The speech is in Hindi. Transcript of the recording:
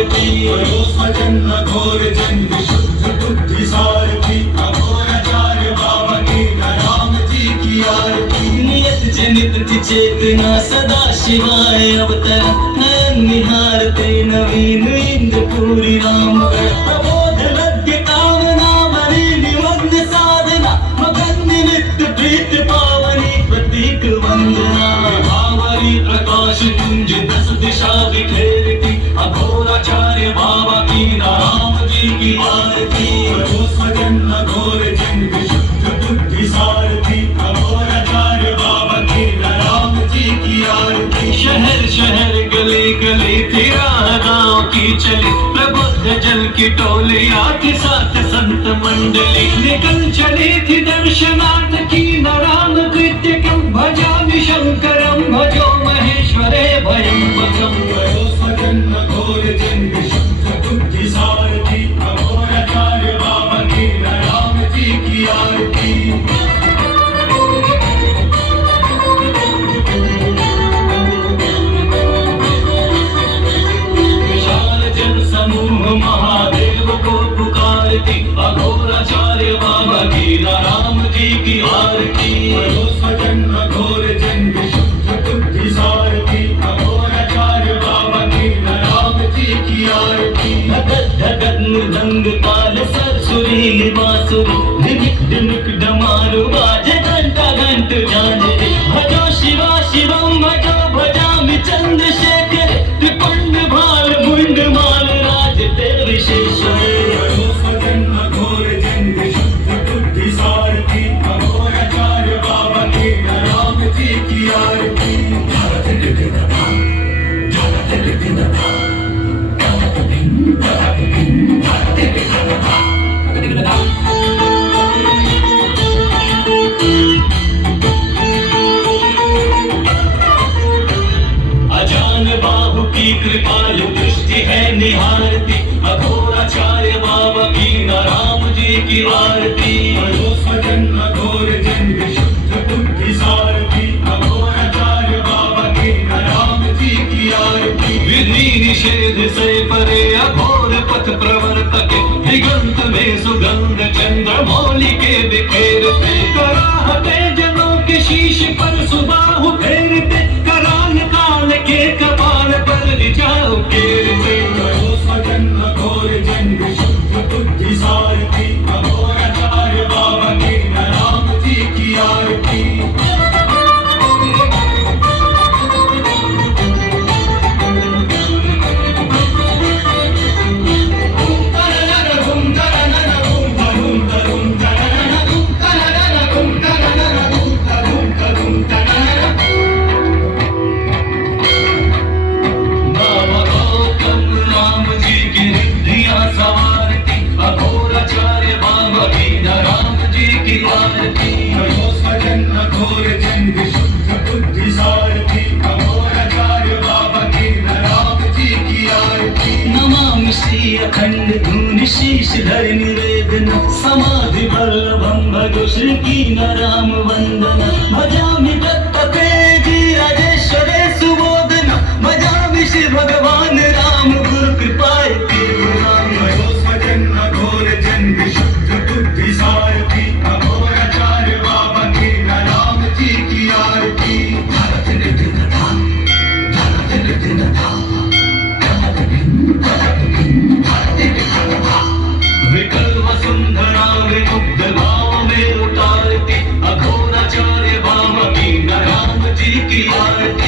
आरती। स्वजन घोर जन्म शुद्ध बुद्धि सारथी, अघोराचार्य बाबा की राम जी की आरती। नियत जनित चेतना सदा शिवाय अवतर, नयन निहारते नवीन इंद्रपुरी राम। प्रबोध लद्य कामना मणि निमग्न साधना, मगन निमित्त प्रीत पावनी प्रतीक वंदना। भावरी प्रकाश कुंज दस दिशा बिखेरती, अघोराचार्य बाबा की राम जी की आरती। स्वजन घोर जन्म शुद्ध बुद्धि सारथी, अघोराचार्य बाबा की राम जी की आरती। शहर शहर गली गली तेरा गाँव की चली, प्रबुद्ध जन की टोलियां के साथ संत मंडली। निकल चली थी दर्शनार्थ की नाम कृत्यकम, भजामि शंकरम भजो महेश्वरे भयं वचम। स्वजन घोर जन्म शुद्ध बुद्धि सारथी, अघोराचार्य बाबा की राम जी की आरती। महादेव को पुकारती, अघोराचार्य बाबा की राम जी की आरती। स्वजन घोर जन्म शुद्ध बुद्धि सारथी, अघोराचार्य बाबा की राम जी की आरती। धगत धगत मृदंग ताल सरसुरी बांसुरी, धिमिक धिमिक डमारू बाजे घंटा घंट झांझरी। भजो शिवा शिवम भजो भजामि चंद्रशेखर, त्रिपुंड भाल मुंड माल राजते विशेश्वर। स्वजन घोर जन्म शुद्ध बुद्धि सारथी, अघोराचार्य बाबा की राम जी की आरती। अजान बाहु की कृपालु दृष्टि है निहारती, अघोराचार्य बाबा की राम जी की आरती। स्वजन घोर जन्म शुद्ध बुद्धि सारथी, अघोराचार्य बाबा की राम जी की आरती। विधि निषेध से परे अघोर पथ प्रवर्तक, दिगंत में सुगंध चंद्र मौली के बिखेरते। कराहते जनों के शीश पर सुबाहु फेरते, कराल काल के कपाल पर जाओ केरते। स्वजन घोर जन्म शुद्ध बुद्धि सारथी, अघोराचार्य बाबा की राम जी की आरती। बाबा गौतम राम जी की रिद्धियां सवारती, अघोराचार्य बाबा की राम जी की आरती। स्वजन घोर जन्म शुद्ध बुद्धि सारथी, अघोराचार्य बाबा की राम जी की आरती। नमामि श्री अखंड धूनि शीश धर निवेदन, समाधि वल्लभम भजो श्री कीन राम वंदन। भजामि दत्त तेजी राजेश्वरे सुबोधन, भजामि श्री भगवान राम गुरु कृपाय तीव्राम। स्वजन घोर जन्म शुद्ध बुद्धि सारथी, अघोराचार्य बाबा की राम जी की आरती। विकल वसुंधरा विमुग्ध भाव में उतारती, अघोराचार्य बाबा की राम जी की आरती।